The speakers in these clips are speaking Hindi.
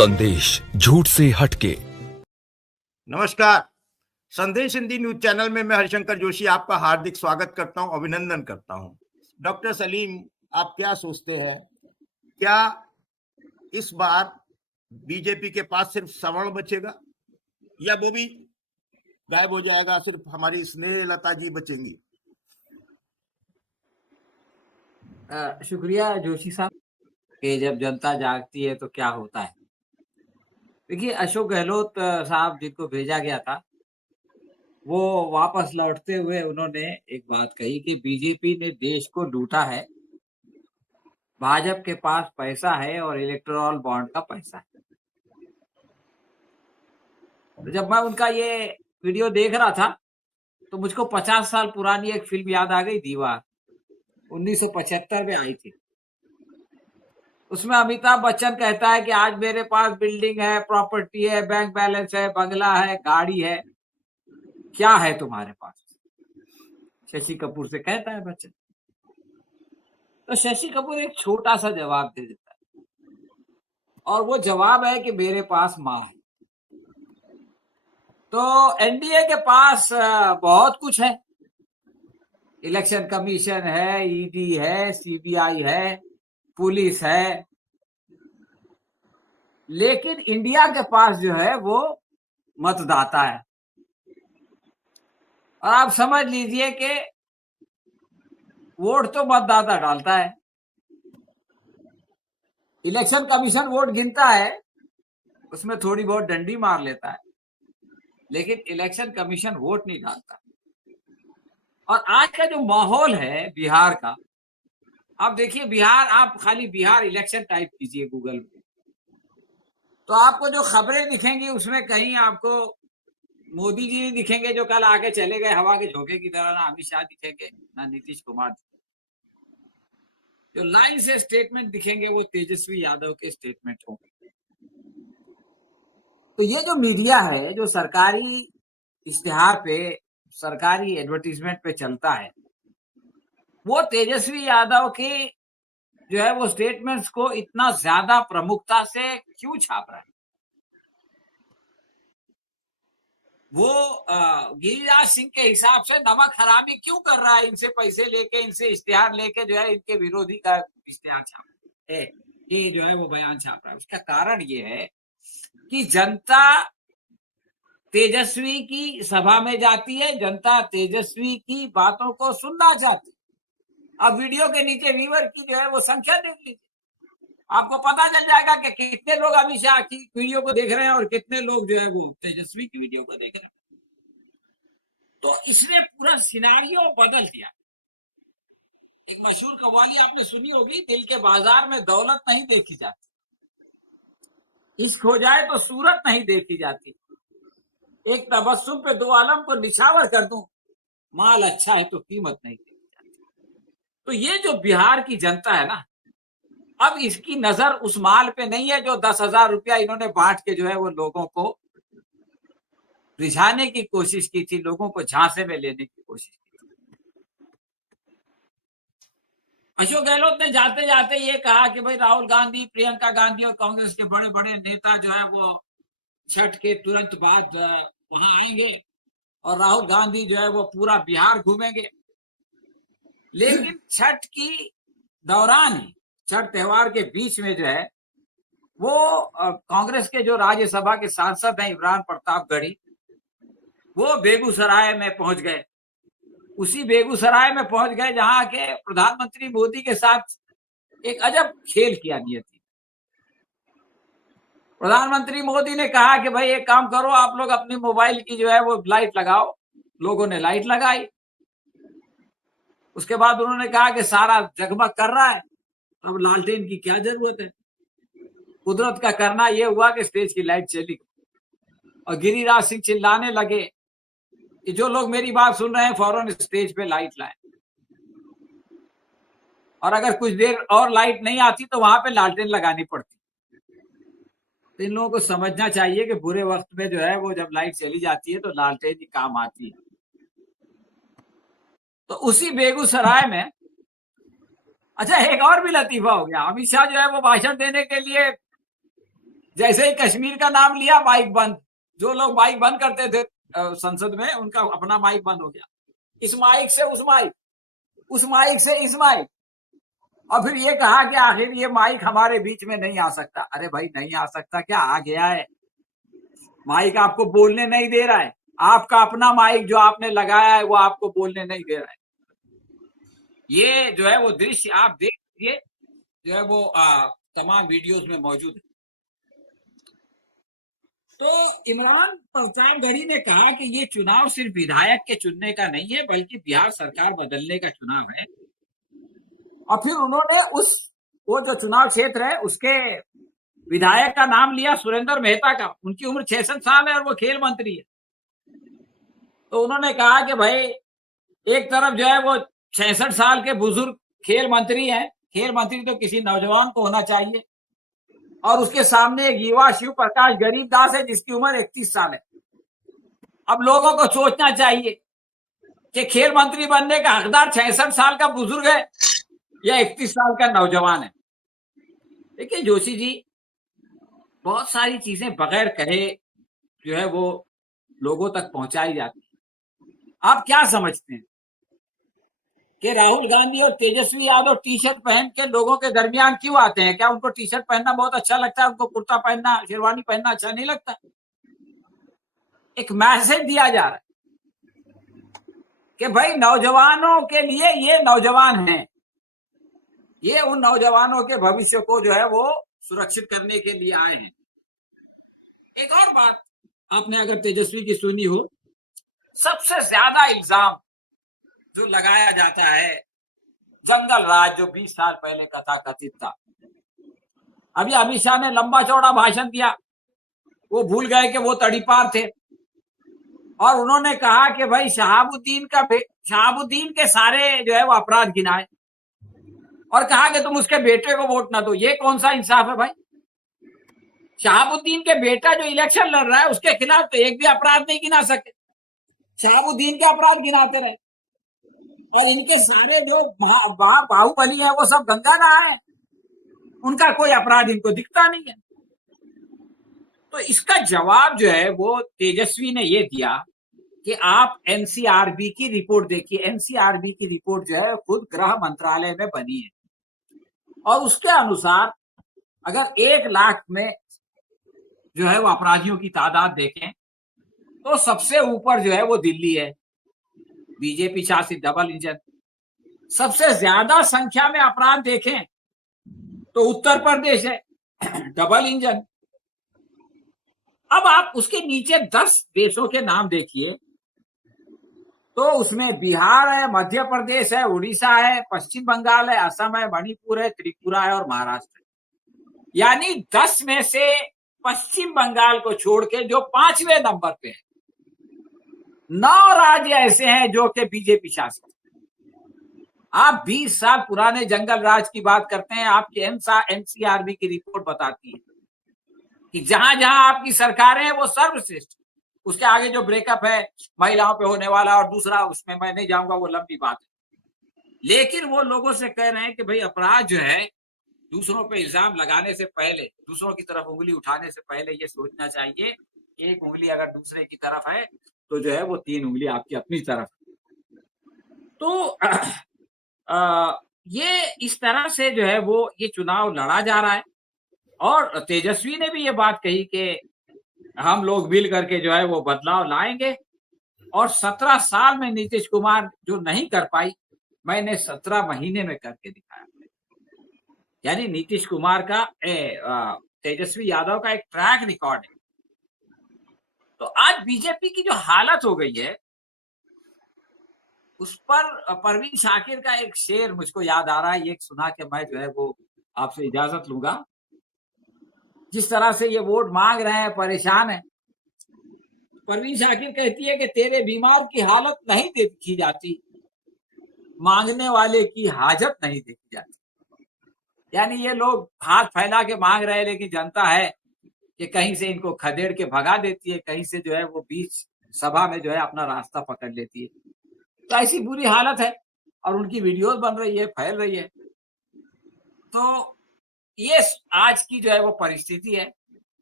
संदेश झूठ से हटके। नमस्कार। संदेश हिंदी न्यूज चैनल में मैं हरिशंकर जोशी आपका हार्दिक स्वागत करता हूं, अभिनंदन करता हूं। डॉक्टर सलीम, आप क्या सोचते हैं, क्या इस बार बीजेपी के पास सिर्फ सवर्ण बचेगा या वो भी गायब हो जाएगा, सिर्फ हमारी स्नेहलता जी बचेंगी? शुक्रिया जोशी साहब कि जब जनता जागती है तो क्या होता है। देखिए, अशोक गहलोत साहब जिनको भेजा गया था, वो वापस लौटते हुए उन्होंने एक बात कही कि बीजेपी ने देश को लूटा है, भाजपा के पास पैसा है और इलेक्टोरल बॉन्ड का पैसा है। तो जब मैं उनका ये वीडियो देख रहा था तो मुझको 50 साल पुरानी एक फिल्म याद आ गई, दीवार 1975 में आई थी। उसमें अमिताभ बच्चन कहता है कि आज मेरे पास बिल्डिंग है, प्रॉपर्टी है, बैंक बैलेंस है, बंगला है, गाड़ी है, क्या है तुम्हारे पास? शशि कपूर से कहता है बच्चन। तो शशि कपूर एक छोटा सा जवाब दे देता है और वो जवाब है कि मेरे पास माँ है। तो एनडीए के पास बहुत कुछ है, इलेक्शन कमीशन है, ईडी है, सीबीआई है, पुलिस है, लेकिन इंडिया के पास जो है वो मतदाता है। और आप समझ लीजिए कि वोट तो मतदाता डालता है, इलेक्शन कमीशन वोट गिनता है, उसमें थोड़ी बहुत डंडी मार लेता है, लेकिन इलेक्शन कमीशन वोट नहीं डालता। और आज का जो माहौल है बिहार का, आप देखिए बिहार, आप खाली बिहार इलेक्शन टाइप कीजिए गूगल में, तो आपको जो खबरें दिखेंगी उसमें कहीं आपको मोदी जी नहीं दिखेंगे जो कल आके चले गए हवा के झोंके की तरह, ना अमित शाह दिखेंगे, ना नीतीश कुमार। जो लाइन से स्टेटमेंट दिखेंगे वो तेजस्वी यादव के स्टेटमेंट होंगे। तो ये जो मीडिया है जो सरकारी इश्तिहार पे, सरकारी एडवर्टीजमेंट पे चलता है, वो तेजस्वी यादव की जो है वो स्टेटमेंट्स को इतना ज्यादा प्रमुखता से क्यों छाप रहा है? वो गिरिराज सिंह के हिसाब से नमक खराबी क्यों कर रहा है? इनसे पैसे लेके, इनसे इश्तिहार लेके जो है इनके विरोधी का इश्तिहार छाप है, ये जो है वो बयान छाप रहा है। उसका कारण ये है कि जनता तेजस्वी की सभा में जाती है, जनता तेजस्वी की बातों को सुनना चाहती है। अब वीडियो के नीचे व्यूअर की जो है वो संख्या देख लीजिए, आपको पता चल जाएगा कि कितने लोग अमित शाह की वीडियो को देख रहे हैं और कितने लोग जो है वो तेजस्वी की वीडियो को देख रहे हैं। तो इसने पूरा सिनारियो बदल दिया। एक मशहूर कव्वाली आपने सुनी होगी, दिल के बाजार में दौलत नहीं देखी जाती, इश्क हो जाए तो सूरत नहीं देखी जाती, एक तबस्सुम पे दो आलम को निछावर कर दूं, माल अच्छा है तो कीमत नहीं देखी जाती। तो ये जो बिहार की जनता है ना, अब इसकी नजर उस माल पे नहीं है जो 10,000 रुपया इन्होंने बांट के जो है वो लोगों को रिझाने की कोशिश की थी, लोगों को झांसे में लेने की कोशिश की थी। अशोक गहलोत ने जाते जाते ये कहा कि भाई राहुल गांधी, प्रियंका गांधी और कांग्रेस के बड़े बड़े नेता जो है वो छठ के तुरंत बाद वहां आएंगे और राहुल गांधी जो है वो पूरा बिहार घूमेंगे। लेकिन छठ की दौरान ही, छठ त्योहार के बीच में जो है वो कांग्रेस के जो राज्यसभा के सांसद हैं इमरान प्रतापगढ़ी, वो बेगूसराय में पहुंच गए। उसी बेगूसराय में पहुंच गए जहां के प्रधानमंत्री मोदी के साथ एक अजब खेल किया नियति। प्रधानमंत्री मोदी ने कहा कि भाई एक काम करो, आप लोग अपनी मोबाइल की जो है वो लाइट लगाओ। लोगों ने लाइट लगाई। उसके बाद उन्होंने कहा कि सारा जगमग कर रहा है, अब लालटेन की क्या जरूरत है। कुदरत का करना यह हुआ कि स्टेज की लाइट चली और गिरिराज सिंह चिल्लाने लगे कि जो लोग मेरी बात सुन रहे हैं फौरन स्टेज पे लाइट लाएं, और अगर कुछ देर और लाइट नहीं आती तो वहां पे लालटेन लगानी पड़ती। तो इन लोगों को समझना चाहिए कि बुरे वक्त में जो है वो जब लाइट चली जाती है तो लालटेन ही काम आती है। तो उसी बेगूसराय में अच्छा एक और भी लतीफा हो गया। अमित शाह जो है वो भाषण देने के लिए जैसे ही कश्मीर का नाम लिया माइक बंद, जो लोग माइक बंद करते थे संसद में, उनका अपना माइक बंद हो गया। इस माइक से उस माइक, उस माइक से इस माइक, और फिर ये कहा कि आखिर ये माइक हमारे बीच में नहीं आ सकता। अरे भाई नहीं आ सकता क्या, आ गया है। माइक आपको बोलने नहीं दे रहा है, आपका अपना माइक जो आपने लगाया है वो आपको बोलने नहीं दे रहा है। ये जो है वो दृश्य आप देख लीजिए, जो है वो तमाम वीडियोस में मौजूद है। तो इमरान परचामगढ़ी ने कहा कि ये चुनाव सिर्फ विधायक के चुनने का नहीं है, बल्कि बिहार सरकार बदलने का चुनाव है। और फिर उन्होंने वो जो चुनाव क्षेत्र है उसके विधायक का नाम लिया, सुरेंद्र मेहता का। उनकी उम्र 66 साल है और वो खेल मंत्री है। तो उन्होंने कहा कि भाई एक तरफ जो है वो 66 साल के बुजुर्ग खेल मंत्री हैं, खेल मंत्री तो किसी नौजवान को होना चाहिए, और उसके सामने एक युवा शिव प्रकाश गरीबदास है जिसकी उम्र 31 साल है। अब लोगों को सोचना चाहिए कि खेल मंत्री बनने का हकदार 66 साल का बुजुर्ग है या 31 साल का नौजवान है। देखिए जोशी जी, बहुत सारी चीजें बगैर कहे जो है वो लोगों तक पहुंचाई जाती है। आप क्या समझते हैं कि राहुल गांधी और तेजस्वी यादव टी शर्ट पहन के लोगों के दरमियान क्यों आते हैं? क्या उनको टी शर्ट पहनना बहुत अच्छा लगता है? उनको कुर्ता पहनना, शेरवानी पहनना अच्छा नहीं लगता? एक मैसेज दिया जा रहा है कि भाई नौजवानों के लिए ये नौजवान हैं, ये उन नौजवानों के भविष्य को जो है वो सुरक्षित करने के लिए आए हैं। एक और बात आपने अगर तेजस्वी की सुनी हो, सबसे ज्यादा इल्जाम जो लगाया जाता है जंगल राज, जो 20 साल पहले कथित था। अभी अमित शाह ने लंबा चौड़ा भाषण दिया, वो भूल गए कि वो तड़ीपार थे, और उन्होंने कहा कि भाई शहाबुद्दीन के सारे जो है वो अपराध गिनाए, और कहा कि तुम उसके बेटे को वोट ना दो। ये कौन सा इंसाफ है भाई? शहाबुद्दीन के बेटा जो इलेक्शन लड़ रहा है उसके खिलाफ तो एक भी अपराध नहीं गिना सके, शहाबुद्दीन के अपराध गिनाते रहे, और इनके सारे जो बाहुबली है वो सब गंगा नहाए, उनका कोई अपराध इनको दिखता नहीं है। तो इसका जवाब जो है वो तेजस्वी ने ये दिया कि आप एनसीआरबी की रिपोर्ट देखिए। एनसीआरबी की रिपोर्ट जो है खुद गृह मंत्रालय में बनी है, और उसके अनुसार अगर 1 लाख में जो है वो अपराधियों की तादाद देखें तो सबसे ऊपर जो है वो दिल्ली है, बीजेपी शासित डबल इंजन। सबसे ज्यादा संख्या में अपराध देखें तो उत्तर प्रदेश है, डबल इंजन। अब आप उसके नीचे 10 देशों के नाम देखिए, तो उसमें बिहार है, मध्य प्रदेश है, उड़ीसा है, पश्चिम बंगाल है, असम है, मणिपुर है, त्रिपुरा है और महाराष्ट्र है। यानी 10 में से पश्चिम बंगाल को छोड़ के जो 5वें नंबर पे है, 9 राज्य ऐसे हैं जो कि बीजेपी शासित। आप 20 साल पुराने जंगल राज की बात करते हैं। आपकी एनसीआरबी की रिपोर्ट बताती है कि जहां जहां आपकी सरकारें हैं वो सर्वश्रेष्ठ। उसके आगे जो ब्रेकअप है महिलाओं पे होने वाला और दूसरा, उसमें मैं नहीं जाऊंगा, वो लंबी बात है। लेकिन वो लोगों से कह रहे हैं कि भाई अपराध जो है दूसरों पे इल्जाम लगाने से पहले, दूसरों की तरफ उंगली उठाने से पहले ये सोचना चाहिए, एक उंगली अगर दूसरे की तरफ है तो जो है वो 3 उंगली आपकी अपनी तरफ। तो ये इस तरह से जो है वो ये चुनाव लड़ा जा रहा है। और तेजस्वी ने भी ये बात कही कि हम लोग मिल करके जो है वो बदलाव लाएंगे, और 17 साल में नीतीश कुमार जो नहीं कर पाई, मैंने 17 महीने में करके दिखाया। यानी नीतीश कुमार का तेजस्वी यादव का एक ट्रैक रिकॉर्ड है। तो आज बीजेपी की जो हालत हो गई है उस पर परवीन शाकिर का एक शेर मुझको याद आ रहा है, ये सुना के मैं जो है वो आपसे इजाजत लूंगा। जिस तरह से ये वोट मांग रहे हैं, परेशान है, परवीन शाकिर कहती है कि तेरे बीमार की हालत नहीं देखी जाती, मांगने वाले की हाजत नहीं देखी जाती। यानी ये लोग हाथ फैला के मांग रहे हैं, लेकिन जनता है कि कहीं से इनको खदेड़ के भगा देती है, कहीं से जो है वो बीच सभा में जो है अपना रास्ता पकड़ लेती है। तो ऐसी बुरी हालत है, और उनकी वीडियोस बन रही है, फैल रही है। तो ये आज की जो है वो परिस्थिति है।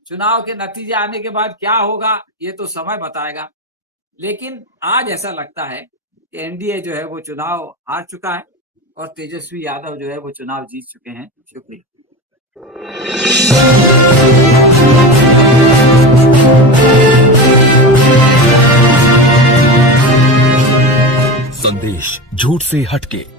चुनाव के नतीजे आने के बाद क्या होगा ये तो समय बताएगा, लेकिन आज ऐसा लगता है कि एनडीए जो है वो चुनाव हार चुका है और तेजस्वी यादव जो है वो चुनाव जीत चुके हैं। शुक्रिया। संदेश झूठ से हटके।